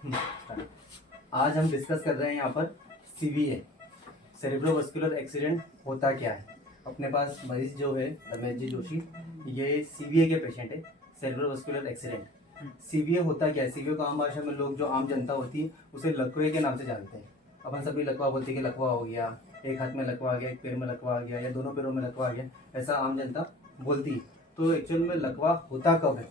आज हम डिस्कस कर रहे हैं यहाँ पर सीवीए, सेरेब्रोवास्कुलर एक्सीडेंट होता क्या है। अपने पास मरीज जो है रमेश जी जोशी, ये सीवीए के पेशेंट है, सेरेब्रोवास्कुलर एक्सीडेंट। सीवीए होता क्या है? सीवीए को आम भाषा में लोग, जो आम जनता होती है, उसे लकवे के नाम से जानते हैं। अपन सभी लकवा बोलते हैं कि लकवा हो गया, एक हाथ में लकवा आ गया, एक पैर में लकवा आ गया, या दोनों पैरों में लकवा आ गया, ऐसा आम जनता बोलती है। तो एक्चुअल में लकवा होता कब है,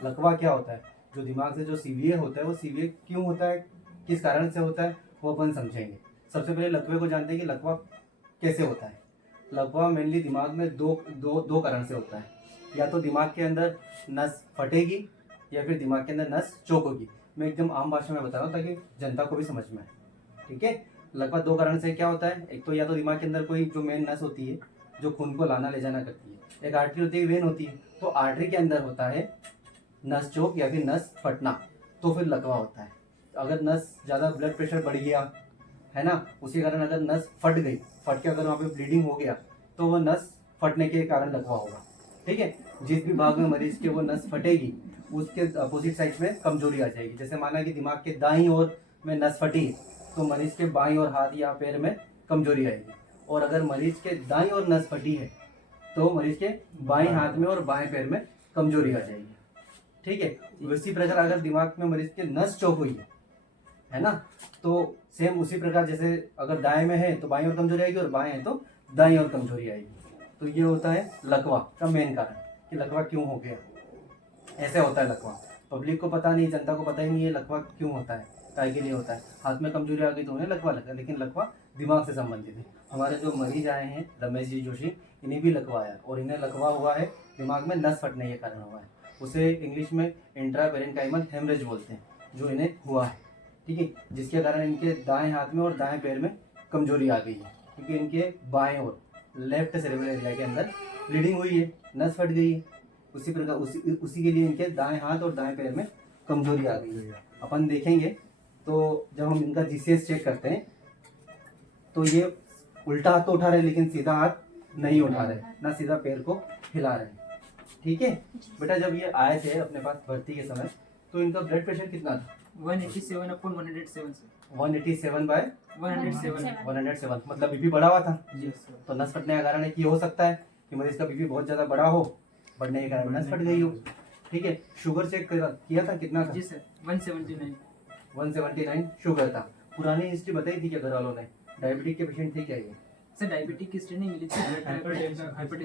लकवा क्या होता है, जो दिमाग से जो सीवीए होता है वो सीवीए क्यों होता है, किस कारण से होता है, वो अपन समझेंगे। सबसे पहले लकवे को जानते हैं कि लकवा कैसे होता है। लकवा मेनली दिमाग में दो कारण से होता है। या तो दिमाग के अंदर नस फटेगी या फिर दिमाग के अंदर नस चौक होगी। मैं एकदम आम भाषा में बता रहा हूँ ताकि जनता को भी समझ में आए, ठीक है। लगभग दो कारण से क्या होता है, एक तो या तो दिमाग के अंदर कोई जो मेन नस होती है जो खून को लाना ले जाना करती है, एक आर्टरी होती है, वेन होती है। तो आर्टरी के अंदर होता है नस चौक या फिर नस फटना, तो फिर लकवा होता है। अगर नस ज़्यादा ब्लड प्रेशर बढ़ गया है ना, उसी कारण अगर नस फट गई, फट के अगर वहाँ पे ब्लीडिंग हो गया, तो वह नस फटने के कारण लकवा होगा, ठीक है। जिस भी भाग में मरीज के वो नस फटेगी उसके अपोजिट साइड में कमजोरी आ जाएगी। जैसे माना कि दिमाग के दाईं ओर में नस फटी, तो मरीज के बाईं ओर हाथ या पैर में कमजोरी आएगी। और अगर मरीज के दाईं ओर नस फटी है तो मरीज के बाएं हाथ में और बाएं पैर में कमजोरी आ जाएगी, ठीक है। उसी प्रकार अगर दिमाग में मरीज के नस चौक हुई है ना, तो सेम उसी प्रकार जैसे अगर दाएं में है तो बाईं ओर कमजोरी आएगी और बाएं है तो दाईं ओर कमजोरी आएगी। तो ये होता है लकवा का मेन कारण कि लकवा क्यों हो गया, ऐसे होता है लकवा। पब्लिक को पता नहीं, जनता को पता ही नहीं है लकवा क्यों होता है, काय के लिए होता है। हाथ में कमजोरी आ गई तो उन्हें लकवा लगा, लेकिन लकवा दिमाग से संबंधित है। हमारे जो मरीज आए हैं रमेश जी जोशी, इन्हें भी लकवा आया और इन्हें लकवा हुआ है दिमाग में नस फटने के कारण हुआ है। उसे इंग्लिश में इंट्रापेरेन्काइमल हेमरेज बोलते हैं, जो इन्हें हुआ है, ठीक है। जिसके कारण इनके दाएं हाथ में और दाएं पैर में कमजोरी आ गई है, क्योंकि इनके बाएं और लेफ्ट सेरेब्रल एरिया के अंदर ब्लीडिंग हुई है, नस फट गई है। उसी प्रकार उसी के लिए इनके दाएं हाथ और दाएं पैर में कमजोरी आ गई है। अपन देखेंगे तो जब हम इनका जीसीएस चेक करते हैं तो ये उल्टा हाथ तो उठा रहे हैं लेकिन सीधा हाथ नहीं उठा रहे, ना सीधा पैर को हिला रहे हैं, ठीक है। बेटा जब ये आए थे अपने पास भर्ती के समय, तो इनका ब्लड प्रेशर कितना था? 187/107 187 बाय 107, मतलब बीपी बढ़ा हुआ था। तो नस फटने का कारण है कि हो सकता है कि मरीज का बीपी बहुत ज्यादा बढ़ा हो, बढ़ने के कारण नस फट गई हो, ठीक है। शुगर चेक किया था, कितना था? जी सर 179 179 शुगर था। पुरानी हिस्ट्री बताई थी क्या घर वालों ने? डायबिटिक के पेशेंट थे क्या ये? सर डायबिटिक की हिस्ट्री नहीं मिली थी,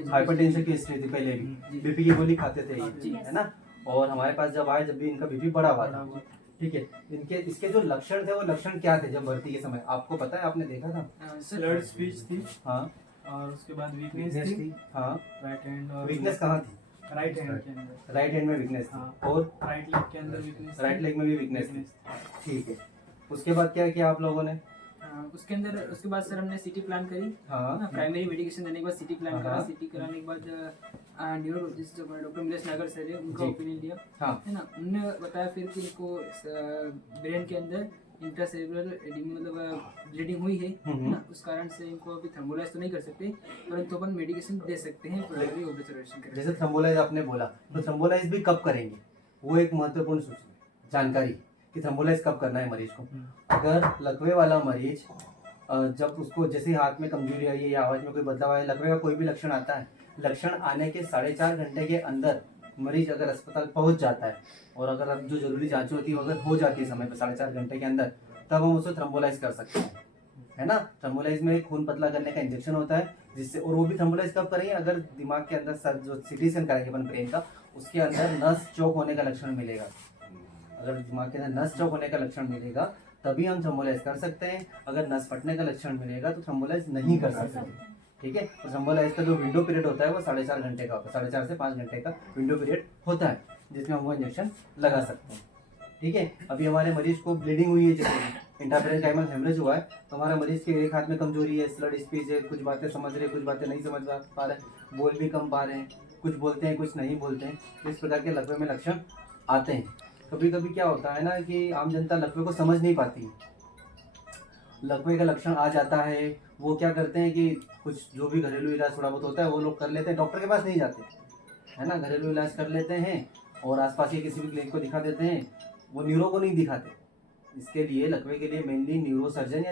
हाइपरटेंशन की हिस्ट्री थी पहले भी, बीपी की गोली खाते थे जी। ये, है ना। और हमारे पास जब आए, जब भी इनका बीपी बढ़ा हुआ था, ठीक है। इसके जो लक्षण थे वो लक्षण क्या थे जब भर्ती के समय, आपको पता है, आपने देखा था? स्लर्ड स्पीच थी, हाँ, और उसके बाद वीकनेस थी, हाँ। राइट हैंड और वीकनेस कहाँ थी? राइट हैंड के अंदर, राइट हैंड में वीकनेस थी, हाँ। और राइट लेग के अंदर वीकनेस, राइट लेग में भी वीकनेस थी, ठीक है। उसके बाद क्या किया आप लोगों ने? उसके अंदर, उसके बाद सर हमने सिटी प्लान करी, हाँ, प्राइमरी मेडिकेशन देने के बाद सिटी प्लान करा। हाँ। सिटी कराने के बाद न्यूरोलॉजिस्ट जो डॉक्टर मिलेश नागर सर है, उनका जी। ओपिनियन लिया, हाँ, है ना। उन्होंने बताया फिर कि इनको ब्रेन के अंदर इंट्रासेरेब्रल मतलब ब्लीडिंग हुई है ना। उस कारण से इनको अभी थर्मोलाइज तो नहीं कर सकते, परंतु अपन मेडिकेशन दे सकते हैं प्राइमरी ऑब्जर्वेशन करें। जैसे थ्रोम्बोलाइज आपने बोला, तो थ्रोम्बोलाइज भी कब करेंगे, वो एक महत्वपूर्ण जानकारी कि थ्रोम्बोलाइज कब करना है मरीज को। अगर लकवे वाला मरीज जब उसको जैसे हाथ में कमजोरी आई है या आवाज में कोई बदलाव आया, लकवे का कोई भी लक्षण आता है, लक्षण आने के 4.5 घंटे के अंदर मरीज अगर अस्पताल पहुंच जाता है, और अगर अब जो जरूरी जांच होती है अगर हो जाती है समय पर 4.5 घंटे के अंदर, तब हम उसे थ्रोम्बोलाइज कर सकते हैं, है ना। थ्रोम्बोलाइज में खून पतला करने का इंजेक्शन होता है, जिससे, और वो भी थ्रोम्बोलाइज कब करेंगे, अगर दिमाग के अंदर सर जो सिटी स्कैन कराएंगे अपन ब्रेन का, उसके अंदर नस चौक होने का लक्षण मिलेगा। अगर दिमाग के अंदर नस चौक होने का लक्षण मिलेगा तभी हम थ्रोम्बोलाइज कर सकते हैं। अगर नस फटने का लक्षण मिलेगा तो थ्रोम्बोलाइज नहीं कर सकते, ठीक है। तो थ्रोम्बोलाइज का जो विंडो पीरियड होता है वो 4.5 घंटे का होता है, 4.5 से 5 घंटे का विंडो पीरियड होता है, जिसमें हम वो इंजेक्शन लगा सकते हैं, ठीक है। अभी हमारे मरीज को ब्लीडिंग हुई है, जैसे इंट्रापेरेन्काइमल हेमरेज हुआ है, तो हमारा मरीज के एक हाथ में कमजोरी है, स्लर्ड स्पीच है, कुछ बातें समझ रहे, कुछ बातें नहीं समझ पा रहे, बोल भी कम पा रहे हैं, कुछ बोलते हैं कुछ नहीं बोलते हैं। तो इस प्रकार के लकवे में लक्षण आते हैं। कभी कभी क्या होता है ना कि आम जनता लकवे को समझ नहीं पाती है, लकवे का लक्षण आ जाता है, वो क्या करते हैं कि कुछ जो भी घरेलू इलाज थोड़ा बहुत होता है वो लोग कर लेते हैं, डॉक्टर के पास नहीं जाते, है ना। घरेलू इलाज कर लेते हैं और आसपास के किसी भी क्लिनिक को दिखा देते हैं, वो न्यूरो को नहीं दिखाते, इसके लिए लकवे के लिए मेनली न्यूरो सर्जन या